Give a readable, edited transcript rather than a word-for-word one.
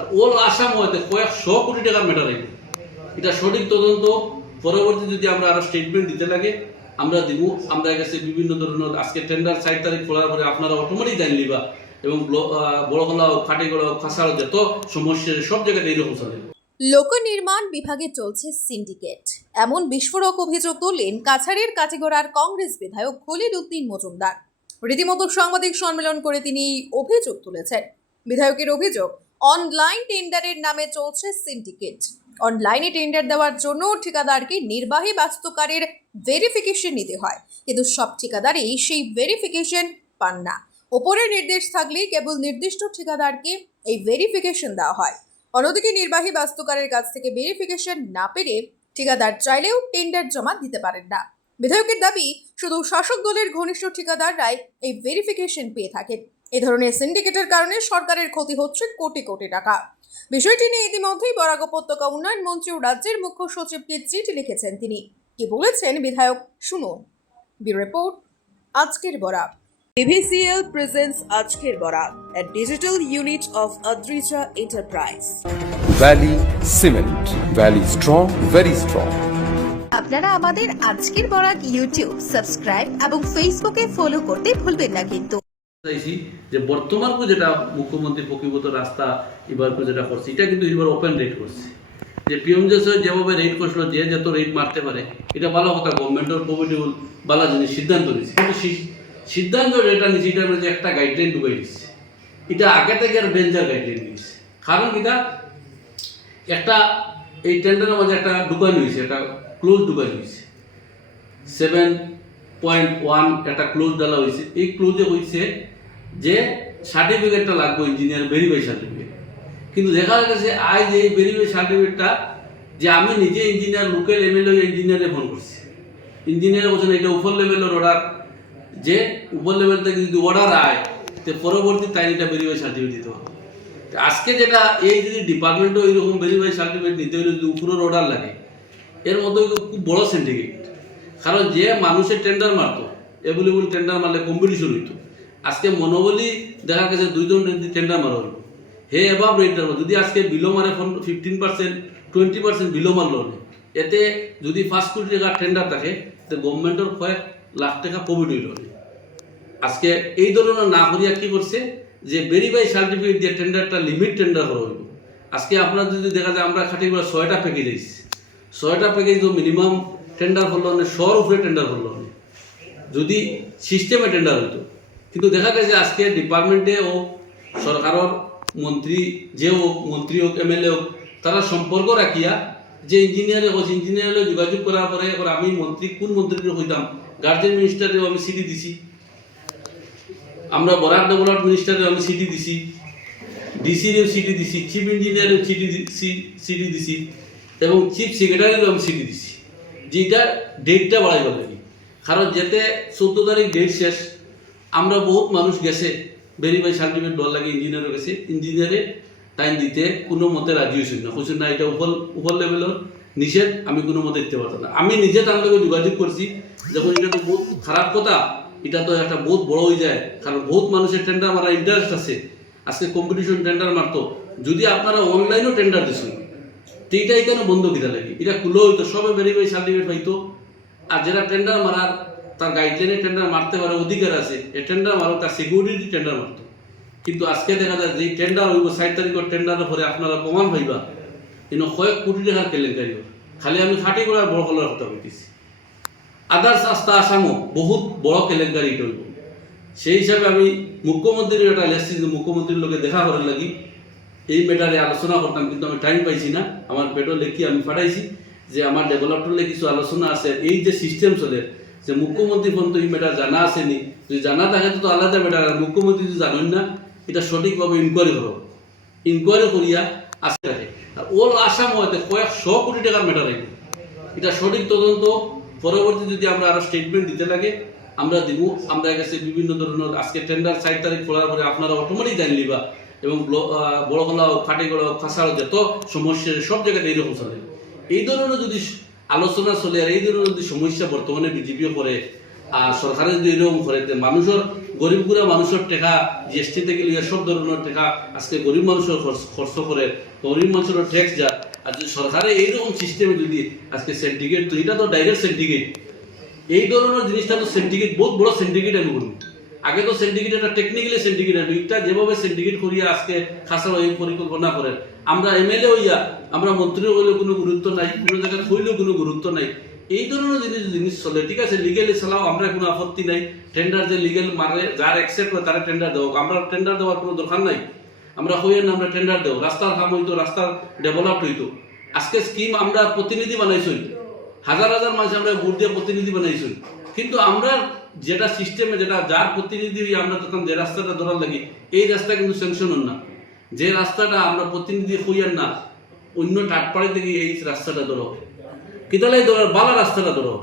আর ওল আসাম হয়তো কয়েকশো কোটি টাকার ম্যাটার হইল। এটা সঠিক তদন্ত পরবর্তী যদি আমরা আরো স্টেটমেন্ট দিতে লাগে আমরা দিব। আমরা কাছে বিভিন্ন ধরনের আজকে টেন্ডার 4 তারিখ খোলার পরে আপনারা অটোমেটিক জানি লিবা এবং বড়গলা খাটিগলা খাসাড় যত সমস্যা সব জায়গাতে এইরকম চলে। লোক নির্মাণ বিভাগে চলছে সিন্ডিকেট, এমন বিস্ফোরক অভিযোগ তুললেন কাছাড়ের কাটিগড়ার কংগ্রেস বিধায়ক খলিল উদ্দিন মজুমদার। রীতিমতো সাংবাদিক সম্মেলন করে তিনি এই অভিযোগ তুলেছেন। বিধায়কের অভিযোগ, অনলাইন টেন্ডারের নামে চলছে সিন্ডিকেট। অনলাইনে টেন্ডার দেওয়ার জন্য ঠিকাদারকে নির্বাহী বাস্তুকারের ভেরিফিকেশন নিতে হয়, কিন্তু সব ঠিকাদারই সেই ভেরিফিকেশন পান না। ওপরের নির্দেশ থাকলে কেবল নির্দিষ্ট ঠিকাদারকে এই ভেরিফিকেশন দেওয়া হয়। অন্যদিকে নির্বাহী বাস্তুকারের কাছ থেকে ভেরিফিকেশন না পেরে ঠিকাদার চাইলেও টেন্ডার জমা দিতে পারেন না। বিধায়কের দাবি, শুধু শাসক দলের ঘনিষ্ঠ ঠিকাদাররাই এই ভেরিফিকেশন পেয়ে থাকেন। এই ধরনের সিন্ডিকেটের কারণে সরকারের ক্ষতি হচ্ছে কোটি কোটি টাকা। বিষয়টি নিয়ে ইতিমধ্যেই বরাক উপত্যকা উন্নয়ন মন্ত্রী ও রাজ্যের মুখ্য সচিবকে চিঠি লিখেছেন তিনি। কি বলেছেন বিধায়ক শুনুন। ব্যুরো রিপোর্ট, আজকের Barak. BVCL presents Ajker Borak, a digital unit of Adrija Enterprise. Valley Cement. Valley strong, very strong. আপনারা আমাদের আজকের বরাক ইউটিউব সাবস্ক্রাইব এবং ফেসবুকে ফলো করতে ভুলবেন না কিন্তু। চাইছি যে বর্তমান যেটা মুখ্যমন্ত্রী প্রকৃত রাস্তা এবার যেটা করছে এটা কিন্তু এবার ওপেন রেট করছে। যে পিএমজেসও যেভাবে রেট করছিল যে যত রেট মারতে পারে এটা ভালো কথা, গভর্নমেন্টের প্রভিডেবল ভালো জিনিস সিদ্ধান্ত নিয়েছে। কিন্তু সিদ্ধান্ত যেটা নিয়েছে এটা যে একটা গাইডলাইন ঢুকাই দিচ্ছে, এটা আগে থেকে আর ডেঞ্জার গাইডলাইন দিয়েছে। কারণ এটা একটা এই টেন্ডারের মাঝে একটা ঢুকানো হয়েছে, একটা ক্লোজ ঢুকানো হয়েছে 7.1 একটা ক্লোজ ডালা হয়েছে। এই ক্লোজে হয়েছে যে সার্টিফিকেটটা লাগবে ইঞ্জিনিয়ার ভেরিফাই সার্টিফিকেট। কিন্তু দেখা গেছে আজ এই ভেরিফাই সার্টিফিকেটটা যে আমি নিজে ইঞ্জিনিয়ার লোকাল এমএলএ ইঞ্জিনিয়ারে ফোন করছি, ইঞ্জিনিয়ার বলছেন এটা উপর লেভেলের অর্ডার, যে উপর লেভেল থেকে যদি অর্ডার আয় তো পরবর্তী তাই এটা ভেরিফাই সার্টিফিকেট দিতে হবে। আজকে যেটা এই যদি ডিপার্টমেন্টও এইরকম ভেরিফাই সার্টিফিকেট নিতে হলে যদি উপরের অর্ডার লাগে, এর মধ্যে খুব বড় সিন্ডিকেট। কারণ যে মানুষের টেন্ডার মারতো, অ্যাভেলেবল টেন্ডার মারলে কম্পিটিশন হইতো। আজকে মনোবলি দেখা গেছে 2 জন টেন্ডার মারা হলো, হে এভাব রেটার যদি আজকে বিলো মারে 15% 20% বিলো মারলো, এতে যদি 5 কোটি টাকার টেন্ডার থাকে তো গভর্নমেন্টের কয়েক লাখ টাকা প্রফিট হইল। আজকে এই ধরনের না করিয়া কি করছে যে ভেরিফাই সার্টিফিকেট দিয়ে টেন্ডারটা লিমিট টেন্ডার করা হইল। আজকে আপনার যদি দেখা যায় আমরা খাটি করে 6টা প্যাকেজ দিয়েছি, 6টা প্যাকেজ তো মিনিমাম টেন্ডার করলো না, 100 উপরে টেন্ডার করলো না যদি সিস্টেমে টেন্ডার হইতো। কিন্তু দেখা গেছে আজকে ডিপার্টমেন্টে ও সরকারের মন্ত্রী যে হোক, মন্ত্রী হোক, এমএলএ হোক, তারা সম্পর্ক রাখিয়া যে ইঞ্জিনিয়ারে হোক, ইঞ্জিনিয়ারে যোগাযোগ করার পরে আমি মন্ত্রী কোন মন্ত্রীকে হইতাম, গার্জেন মিনিস্টারেও আমি সিটি দিছি, আমরা বরাক ডেভেলপমেন্ট মিনিস্টারেও আমি সিটি দিছি, ডিসিরেও সিটি দিছি, চিফ ইঞ্জিনিয়ারেও সিটি দিছি এবং চিফ সেক্রেটারিও আমি সিটি দিছি। যেটা ডেটটা বাড়াইবার লাগি, কারণ যেতে 14 তারিখ ডেট শেষ, আমরা বহুত মানুষ গেছে ভেরিফাই সার্টিফিকেট দেওয়ার লাগে ইঞ্জিনিয়ারের কাছে, ইঞ্জিনিয়ারে টাইম দিতে কোনো মতে রাজি হয়েছিল না, বলছেন না এটা উপর লেভেলের নিষেধ, আমি কোনো মতে দিতে পারতাম না। আমি নিজে তার লগে যোগাযোগ করছি, যখন এটা তো বহুত খারাপ কথা, এটা তো একটা বহুত বড় হয়ে যায়, কারণ বহুত মানুষের টেন্ডার মারা ইন্টারেস্ট আছে। আজকে কম্পিটিশন টেন্ডার মারতো, যদি আপনারা অনলাইনেও টেন্ডার দিচ্ছেন তো এইটাই কেন বন্ধ কিনা লাগে, এটা খুলে হইতো, সবে ভেরিফাই সার্টিফিকেট পাইতো। আর যারা টেন্ডার মারার তার গাইডলাইনে টেন্ডার মারতে পারে অধিকার আছে, এই টেন্ডার মারো তার সিকিউরিটি টেন্ডার মারতো। কিন্তু আজকে দেখা যায় যে টেন্ডার হইব 4 তারিখের টেন্ডারের পরে আপনারা প্রমাণ পাইবা কিন্তু কয়েক কোটি টাকার কেলেঙ্কারি। খালি আমি খাটি করার বড় কলার কথা বলতেছি, আদার্স আস্থা আসামও বহুত বড় কেলেঙ্কারি হইব। সেই হিসাবে আমি মুখ্যমন্ত্রীর একটা লেসছি, মুখ্যমন্ত্রীর লোকে দেখা করার লাগি এই ম্যাটারে আলোচনা করতাম, কিন্তু আমি টাইম পাইছি না। আমার পেটও লেখি আমি পাঠাইছি যে আমার ডেভেলপমেন্টে কিছু আলোচনা আছে, এই যে সিস্টেম চলে যে মুখ্যমন্ত্রী পর্যন্ত এই ম্যাটার জানা আসেনি, যদি জানা থাকে তো আলাদা ম্যাটার। আর মুখ্যমন্ত্রী যদি জানেন না, এটা সঠিকভাবে ইনকোয়ারি করো, ইনকোয়ারি করিয়া আসতে থাকে। আর ওল আসাম হয়তো কয়েকশো কোটি টাকার ম্যাটার হইল। এটা সঠিক তদন্ত পরবর্তী যদি আমরা আরো স্টেটমেন্ট দিতে লাগে আমরা দিব। আমরা কাছে বিভিন্ন ধরনের আজকে টেন্ডার 4 তারিখ খোলার পরে আপনারা অটোমেটিক জানি লিবা এবং বড়গলা খাটিগলা খাসাড় যত সমস্যা সব জায়গাতে এইরকম চলে। এই ধরনের যদি আলোচনা চলে আর এই ধরনের যদি সমস্যা বর্তমানে বিজেপিও করে, আর সরকারে যদি এরকম করে মানুষের গরিব গুড়া মানুষের টেকা জিএসটি থেকে লিয়ে সব ধরনের টেকা আজকে গরিব মানুষের খরচ করে, গরিব মানুষের ট্যাক্স যা, আর যদি সরকারে এইরকম সিস্টেমে যদি আজকে সিন্ডিকেট, তো এটা তো ডাইরেক্ট সিন্ডিকেট, এই ধরনের জিনিসটা তো সিন্ডিকেট, বহুত বড় সিন্ডিকেট আমি বলবো। আগে তো সিন্ডিকেট একটা টেকনিক্যালি সিন্ডিকেট, এটা যেভাবে সিন্ডিকেট করিয়া আজকে খাসার এই পরিকল্পনা করেন, আমরা এমএলএ হইয়া আমরা মন্ত্রী হইলেও কোনো গুরুত্ব নাই, কোনো জায়গায় হইলেও কোনো গুরুত্ব নাই। এই ধরনের জিনিস চলে, ঠিক আছে, লিগেলি চালাও, আমরা কোনো আপত্তি নাই। টেন্ডার যে লিগেল মারে, যার অ্যাকসেপ্ট হয় তারা টেন্ডার দেবো, আমরা টেন্ডার দেওয়ার কোনো দরকার নাই। আমরা হইয়া না আমরা টেন্ডার দেবো, রাস্তার কাম হইতো, রাস্তার ডেভেলপ হইতো। আজকে স্কিম আমরা প্রতিনিধি বানাইছি, হাজার হাজার মানুষ আমরা ভোট দিয়ে প্রতিনিধি বানাইছি, কিন্তু আমরা যেটা সিস্টেমে যেটা যার প্রতিনিধি আমরা তখন যে রাস্তাটা ধরার লাগি, এই রাস্তা কিন্তু স্যাংশন হন না। যে রাস্তাটা আমরা প্রতিনিধি হইয়ার না, অন্য টাটপাড়ি থেকে এই রাস্তাটা ধরো, কিতালাই ধরার বালা রাস্তাটা ধরো।